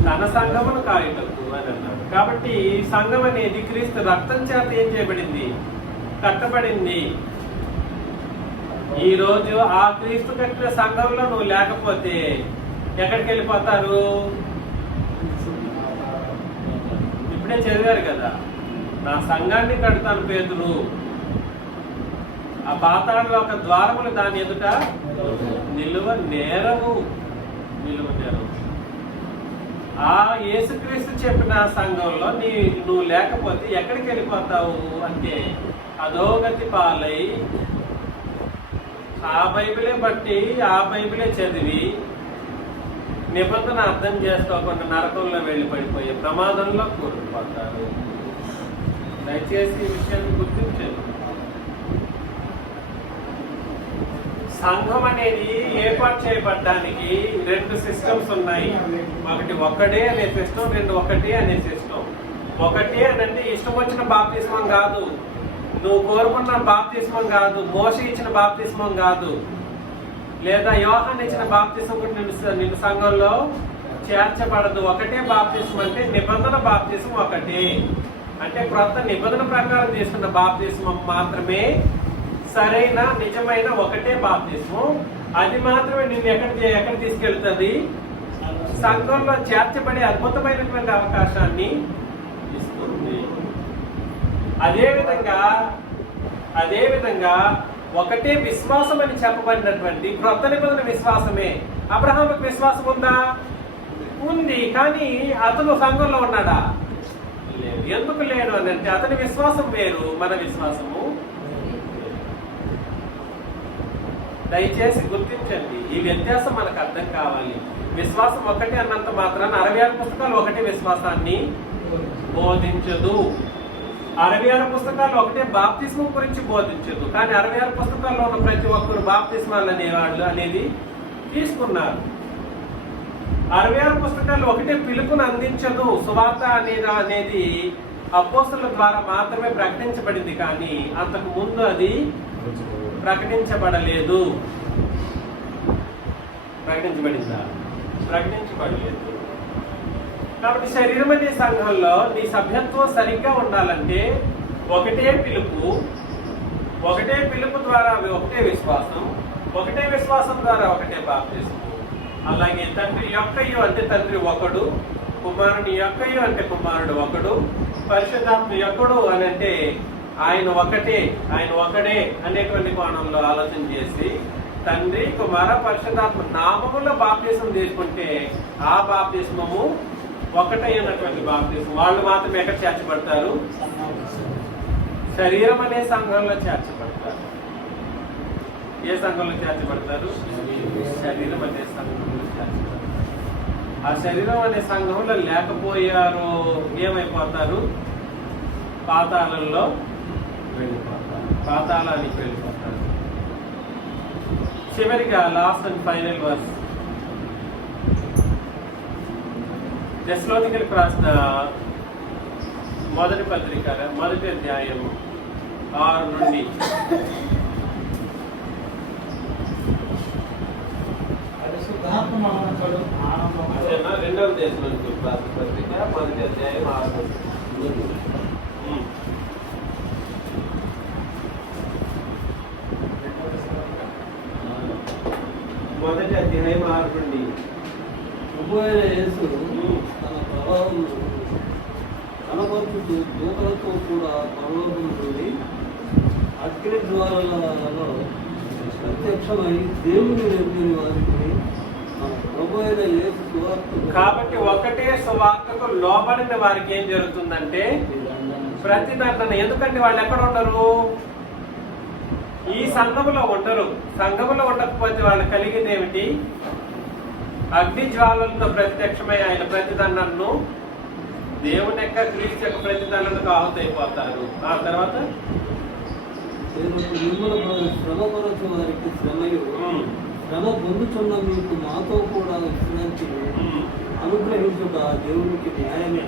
తన సంఘమును కాయుటకు అని అన్నాడు. కాబట్టి సంఘం అనేది క్రీస్తు రక్తం చేత ఏం చేయబడింది? కట్టబడింది. ఈ రోజు ఆ క్రీస్తు కట్టిన సంఘంలో నువ్వు లేకపోతే ఎక్కడికి వెళ్ళిపోతారు? ఇప్పుడే చదివారు కదా, నా సంఘాన్ని కడతాను పేతురు, ఆ పాతాళంలో ఒక ద్వారములు దాని ఎదుట నిలువ నేరవు. ఆ యేసుక్రీస్తు చెప్పిన సంఘంలో నువ్వు లేకపోతే ఎక్కడికి వెళ్ళిపోతావు అంటే అధోగతి పాలై ఆ బైబిలే బట్టి ఆ బైబిలే చదివి నిబంధన అర్థం చేసుకోకుండా నరకంలో వెళ్ళి పడిపోయే ప్రమాదంలో కూరుకుపోతారు. దయచేసి ఈ విషయాన్ని గుర్తించండి. సంఘం అనేది ఏర్పాటు చేయబడ్డానికి 2 సిస్టమ్స్ ఉన్నాయి. ఒకటి ఒక్కడే అనే సిస్టమ్, 2 ఒకటే అనే సిస్టమ్. ఒకటే అని అంటే ఇష్టం వచ్చిన బాప్తిస్మం కాదు, నువ్వు కోరుకున్న బాప్తిస్మం కాదు, మోషే ఇచ్చిన బాప్తిస్మం కాదు, లేదా యోహాను ఇచ్చిన బాప్తిస్మం కూడా నిన్ను సంఘంలో చేర్చబడదు. ఒకటే బాప్తిస్మం అంటే నిబంధన బాప్తిస్మం ఒకటే. అంటే క్రొత్త నిబంధన ప్రకారం తీసుకున్న బాప్తిస్మం మాత్రమే సరైన నిజమైన ఒకటే బాప్తిస్మం. అది మాత్రమే నిన్ను ఎక్కడ తీసుకెళ్తుంది? సంఘంలో చేర్చబడే అద్భుతమైనటువంటి అవకాశాన్ని ఇస్తుంది. అదేవిధంగా ఒకటే విశ్వాసం అని చెప్పబడినటువంటి క్రొత్త నిబంధన విశ్వాసమే. అబ్రహాముకు విశ్వాసం ఉందా? ఉంది. కానీ అతను సంఘంలో ఉన్నాడా? లేదు. ఎందుకు లేడు అని అంటే అతని విశ్వాసం వేరు, మన విశ్వాసము. దయచేసి గుర్తించండి, ఈ వ్యత్యాసం మనకు అర్థం కావాలి. విశ్వాసం ఒకటే అన్నంత మాత్రాన 66 పుస్తకాలు ఒకటే విశ్వాసాన్ని బోధించదు. 66 పుస్తకాలు ఒకటే బాప్తిస్మం గురించి బోధించదు. కానీ 66 పుస్తకాల్లో ఉన్న ప్రతి ఒక్కరు బాప్తిస్మాలు అనేవాళ్ళు అనేది తీసుకున్నారు. 66 పుస్తకాలు ఒకటే పిలుపును అందించదు. సువార్త అనేది అపోస్తలుల ద్వారా మాత్రమే ప్రకటించబడింది, కానీ అంతకు ముందు అది ప్రకటించబడలేదు. ప్రకటించబడలేదు. కాబట్టి శరీరం అనే సంఘంలో నీ సభ్యత్వం సరిగ్గా ఉండాలంటే ఒకటే పిలుపు ద్వారా ఒకటే విశ్వాసం, ఒకటే విశ్వాసం ద్వారా ఒకటే బాప్తిస్మం. అలాగే తండ్రి యొక్కయు అంటే తండ్రి ఒకడు, కుమారుని యొక్కయు అంటే కుమారుడు ఒకడు, పరిశుద్ధాత్మ యొక్కడు అని అంటే ఆయన ఒకడే అనేటువంటి కోణంలో ఆలోచన చేసి తండ్రి కుమార పరిశుద్ధాత్మ నామములో బాప్తిస్మం తీసుకుంటే ఆ బాప్తిస్మము ఒకటైనటువంటి బాప్తిస్మం. వాళ్ళు మాత్రం ఎక్కడ చేర్చబడతారు? శరీరం అనే సంఘంలో చేర్చబడతారు. ఏ సంఘంలో చేర్చబడతారు? శరీరం అనే సంఘంలో చేర్చబడతారు. ఆ శరీరం అనే సంఘంలో లేకపోయారు ఏమైపోతారు? పాతాళంలో వెళ్ళిపోతారు. పాతాళానికి వెళ్ళిపోతారు. చివరిగా లాస్ట్ అండ్ ఫైనల్ వర్స్, తెస్సలోనికీయులకు రాసిన మొదటి పత్రిక 1వ అధ్యాయం 6 నుండి 2వ తెస్సలోనికీయులకు రాసిన పత్రిక 1వ అధ్యాయం 6 నుండి. మొదటి అధ్యాయం 6 నుండి. యేసు తన ప్రభావం కనబరుచుతూ దూతలతో కూడా పరలోకం నుండి అగ్ని ద్వారాలలో ప్రత్యక్షమై దేవుని ఎరిగిన వారికి ప్రభు అయిన యేసు సువార్త. కాబట్టి ఒకటే సువార్తకు లోబడిన వారికి ఏం జరుగుతుందంటే ప్రతిదండన. ఎందుకంటే వాళ్ళు ఎక్కడ ఉండరు? ఈ సంఘములో ఉండరు. సంఘములో ఉండకపోతే వాళ్ళు కలిగేది ఏమిటి? అగ్ని జ్వాలలతో ప్రత్యక్షమై ఆయన ప్రతిదండనను దేవుని యొక్క క్రీస్తు యొక్క ప్రతిదండనకు ఆహుతైపోతారు. ఆ తర్వాత నేను మిమ్మల్ని శ్రమపరచు వారికి శ్రమయు శ్రమ పొందుతున్న మీకు మాతో కూడా విశ్రాంతిని అనుగ్రహించుట దేవునికి న్యాయమే.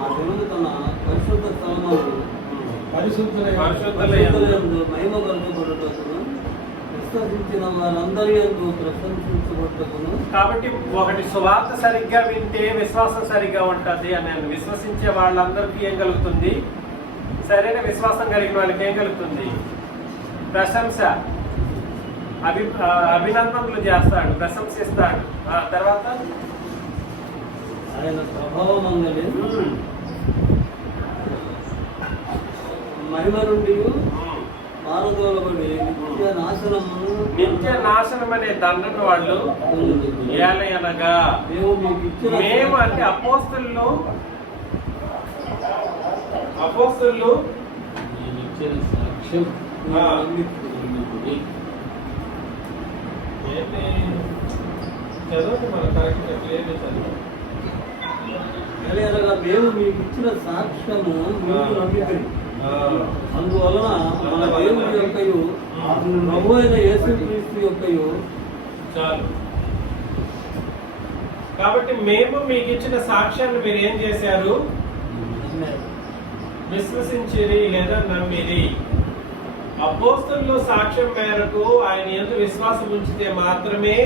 ఆ దేవుడు తన పరిశుద్ధ స్థలమును పరిశుద్ధులందు మహిమపరచబడుటకును విశ్వసించిన వారందరి యందు ప్రశంసించబడుటకును. కాబట్టి ఒకటి సువార్త సరిగ్గా వింటే విశ్వాసం సరిగ్గా ఉంటుంది అని విశ్వసించే వాళ్ళందరికీ ఏం కలుగుతుంది? సరైన విశ్వాసం కలిగిన వాళ్ళకి ఏం కలుగుతుంది? ప్రశంస, అభినందనలు చేస్తాడు, ప్రశంసిస్తాడు. తర్వాత ఆయన ప్రభావం అందరి మహిమ నుండి పారదోలబడి నిత్య నాశనం అనే దండను వాళ్ళు ఏలయనగా మేము అంటే అపోస్తలులు సాక్ష్యం చదువు మన కరెక్ట్ చదువు. మేము మీకు ఇచ్చిన సాక్ష్యము మీకు నమ్మికరి. అందువలన మన దేవుని యొక్కయు ప్రభు అయిన యేసుక్రీస్తు యొక్కయు చాలు. కాబట్టి మేము మీకు ఇచ్చిన సాక్ష్యాన్ని మీరు ఏం చేశారు? విశ్వసించిరి లేదా నమ్మిరి. అపోస్తలుల సాక్ష్యం మేరకు ఆయన యందు విశ్వాసం ఉంచితే మాత్రమే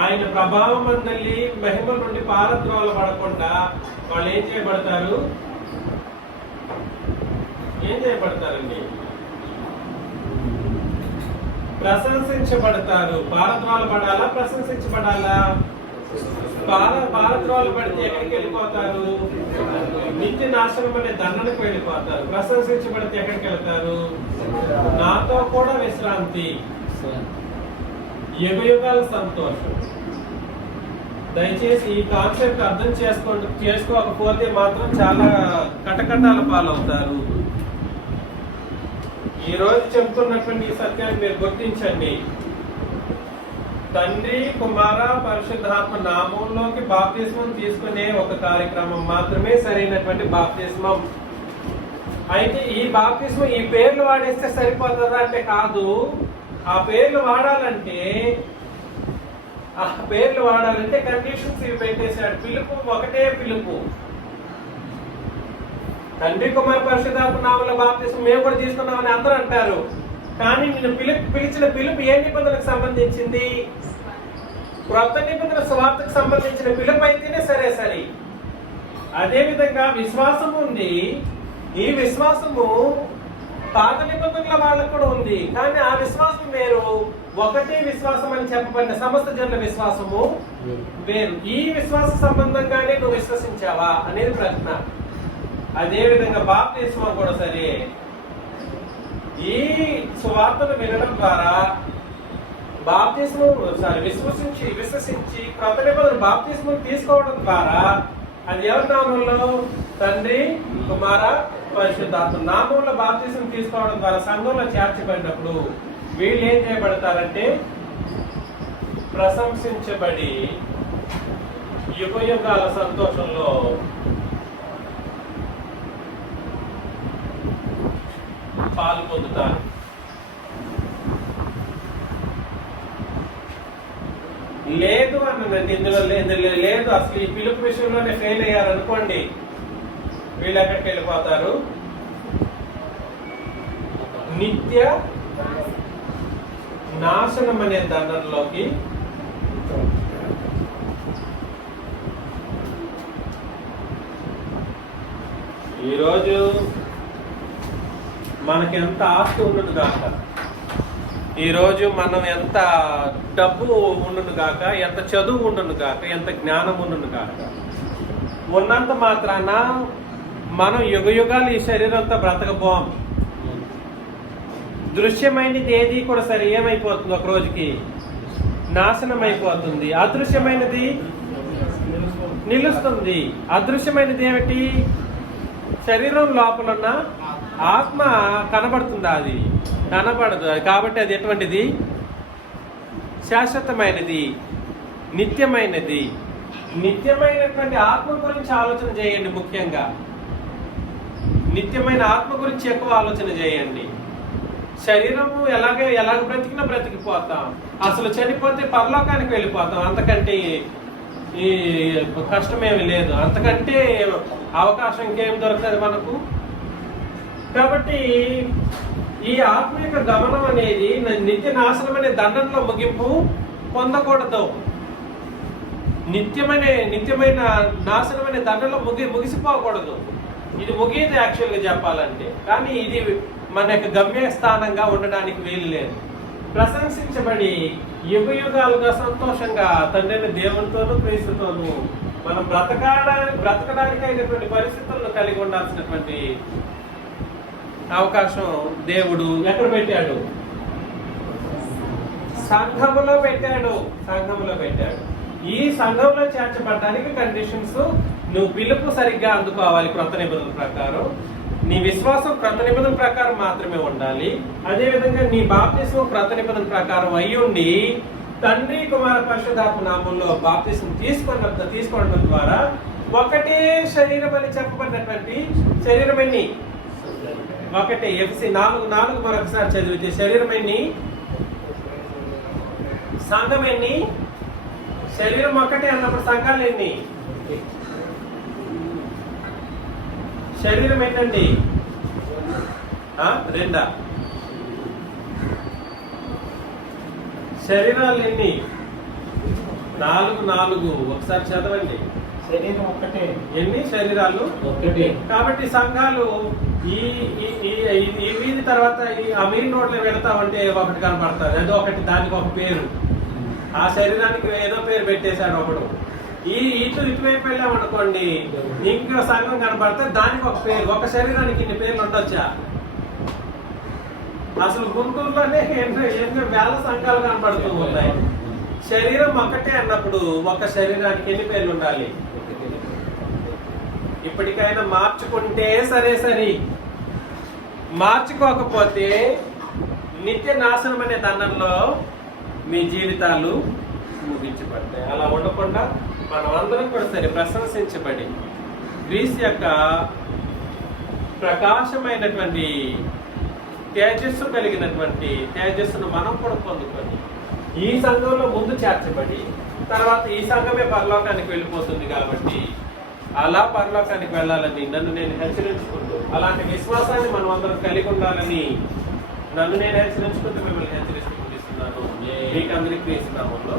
ఆయన ప్రభావం మందలి మహిమ నుండి పారద్రోలబడకుండా వాళ్ళు ఏం చేయబడతారు? చేయబడతారండి? ప్రశంసించబడతారు. పారద్రోలబడాలా? ప్రశంసించబడాలా? పారద్రోలబడితే ఎక్కడికి వెళ్ళిపోతారు? నిత్య నాశనం అనే దండనకు వెళ్ళిపోతారు. ప్రశంసించబడితే ఎక్కడికి వెళ్తారు? నాతో కూడా విశ్రాంతి, యుగయుగాల సంతోషం. దయచేసి ఈ కాన్సెప్ట్ అర్థం చేసుకోకపోతే మాత్రం చాలా కటకటాల పాలవుతారు. ఈ రోజు చెప్తున్నటువంటి ఈ సత్యాన్ని మీరు గుర్తించండి. తండ్రి, కుమార, పరిశుద్ధాత్మ నామంలోకి బాప్తిస్మం తీసుకునే ఒక కార్యక్రమం మాత్రమే సరైనటువంటి బాప్తిస్మం. అయితే ఈ బాప్తిస్మం ఈ పేర్లు వాడేస్తే సరిపోతుందా అంటే కాదు. ఆ పేర్లు వాడాలంటే కండిషన్స్ ఇవి పెట్టేశాడు. పిలుపు ఒకటే పిలుపు. తండ్రి, కుమార, పరిశుద్ధాత్మ నామంలో బాప్తిస్మం మేము కూడా తీసుకున్నామని అందరూ అంటారు. కానీ నేను పిలిచిన పిలుపు ఏ నిబంధనకు సంబంధించింది? క్రొత్త నిబంధన స్వార్థకు సంబంధించిన పిలుపు అయితేనే సరే. అదేవిధంగా విశ్వాసము ఉంది. ఈ విశ్వాసము పాత నిబంధనల వాళ్ళకు కూడా ఉంది. కానీ ఆ విశ్వాసం వేరు. ఒకటే విశ్వాసం అని చెప్పబడిన సమస్త జనుల విశ్వాసము వేరు. ఈ విశ్వాస సంబంధంగానే నువ్వు విశ్వసించావా అనేది ప్రశ్న. అదేవిధంగా బాప్తిస్మం కూడా సరే. ఈ సువార్తను వినడం ద్వారా విశ్వసించి క్రొత్త నిబంధన బాప్తిస్మం తీసుకోవడం ద్వారా అది ఎవరి నామంలో? తండ్రి, కుమార, పరిశుద్ధాత్మ నామంలో బాప్తిస్మం తీసుకోవడం ద్వారా సంఘంలో చేర్చబడినప్పుడు వీళ్ళు ఏం చేయబడతారంటే ప్రశంసించబడి యుగయుగాల సంతోషంలో పాలు పొందుతారు. లేదు అన్నదండి ఇందులో లేదు. అసలు ఈ పిలుపు విషయంలోనే ఫెయిల్ అయ్యారనుకోండి, వీళ్ళు ఎక్కడికి వెళ్ళిపోతారు? నిత్య నాశనం అనే దండంలోకి. ఈరోజు మనకి ఎంత ఆస్తి ఉండదు కాక, ఈరోజు మనం ఎంత డబ్బు ఉండును గాక, ఎంత చదువు ఉండును గాక, ఎంత జ్ఞానం ఉండును గాక, ఉన్నంత మాత్రాన మనం యుగయుగాలు ఈ శరీరంతో బ్రతకబోం. దృశ్యమైనది ఏది కూడా సరే ఏమైపోతుంది? ఒక రోజుకి నాశనం అయిపోతుంది. అదృశ్యమైనది నిలుస్తుంది. అదృశ్యమైనది ఏమిటి? శరీరం లోపలున్న ఆత్మ కనబడుతుందా? అది కనబడదు. కాబట్టి అది ఎటువంటిది? శాశ్వతమైనది, నిత్యమైనది. నిత్యమైనటువంటి ఆత్మ గురించి ఆలోచన చేయండి. ముఖ్యంగా నిత్యమైన ఆత్మ గురించి ఎక్కువ ఆలోచన చేయండి. శరీరము ఎలాగ బ్రతికినా బ్రతికిపోతాం, అసలు చనిపోతే పరలోకానికి వెళ్ళిపోతాం. అంతకంటే ఈ కష్టమేమి లేదు, అంతకంటే అవకాశం ఇంకేం దొరుకుతుంది మనకు. కాబట్టి ఈ ఆత్మీయ గమనం అనేది నిత్య నాశనం అనే దండంలో ముగింపు పొందకూడదు. నిత్యమైన నాశనం అనే దండంలో ముగిసిపోకూడదు. ఇది ముగియదు యాక్చువల్గా చెప్పాలంటే, కానీ ఇది మన యొక్క గమ్యస్థానంగా ఉండడానికి వీలు లేదు. ప్రశంసించబడి యుగాలుగా సంతోషంగా తండ్రి దేవునితోనూ క్రీస్తుతోనూ మనం బ్రతకడానికి అయినటువంటి పరిస్థితులను కలిగి ఉండాల్సినటువంటి అవకాశం దేవుడు ఎక్కడ పెట్టాడు? సంఘములో పెట్టాడు. ఈ సంఘంలో చేర్చబడడానికి కండిషన్స్, నువ్వు పిలుపు సరిగ్గా అందుకోవాలి క్రొత్త నిబంధన ప్రకారం, నీ విశ్వాసం క్రొత్త నిబంధన ప్రకారం మాత్రమే ఉండాలి. అదేవిధంగా నీ బాప్తిస్మం క్రొత్త నిబంధన ప్రకారం అయ్యుండి తండ్రి కుమార పరిశుద్ధాత్మ నామంలో బాప్తిస్మం తీసుకోవడం ద్వారా ఒకటే శరీరం అని చెప్పబడినటువంటి శరీరం ఎన్ని? ఒకటే. ఎఫ్సి 4:4 మరొకసారి చదివితే శరీరం ఎన్ని? సంఘం ఎన్ని? శరీరం ఒకటే అన్నప్పుడు సంఘాలు ఎన్ని? శరీరం ఏంటండి? 2. శరీరాలు ఎన్ని? 4. ఒకసారి చదవండి. శరీరం ఒక్కటే. ఎన్ని శరీరాలు? ఒక్కటే. కాబట్టి సంఘాలు ఈ వీధి తర్వాత ఆ మెయిన్ రోడ్లో వెళతామంటే ఒకటి కనపడుతుంది, అదో ఒకటి, దానికి ఒక పేరు. ఆ శరీరానికి ఏదో పేరు పెట్టేశాడు ఒకడు. ఇటువైపు వెళ్ళామనుకోండి, ఇంకో సంఘం కనపడితే దానికి ఒక పేరు. ఒక శరీరానికి ఇన్ని పేర్లు ఉండొచ్చా? అసలు గుంటూరులోనే ఎన్నో వేల సంఘాలు కనపడుతూ ఉన్నాయి. శరీరం ఒకటే అన్నప్పుడు ఒక శరీరానికి ఎన్ని పేర్లు ఉండాలి? ఇప్పటికైనా మార్చుకుంటే సరే, మార్చుకోకపోతే నిత్య నాశనం అనే దండంలో మీ జీవితాలు ముగించబడతాయి. అలా ఉండకుండా మనం అందరం కూడా సరే ప్రశంసించబడి గ్రీస్ యొక్క ప్రకాశమైనటువంటి తేజస్సు కలిగినటువంటి తేజస్సును మనం కూడా పొందుకొని ఈ సంఘంలో ముందు చేర్చబడి తర్వాత ఈ సంఘమే పరలోకానికి వెళ్ళిపోతుంది. కాబట్టి అలా పరలోకానికి వెళ్ళాలని నన్ను నేను హెచ్చరించుకుంటూ, అలాంటి విశ్వాసాన్ని మనం అందరం కలిగి ఉండాలని నన్ను నేను హెచ్చరించుకుంటూ మిమ్మల్ని హెచ్చరిస్తూ ముగిస్తున్నాను. మీకు అందరికీ క్రీస్తు నామములో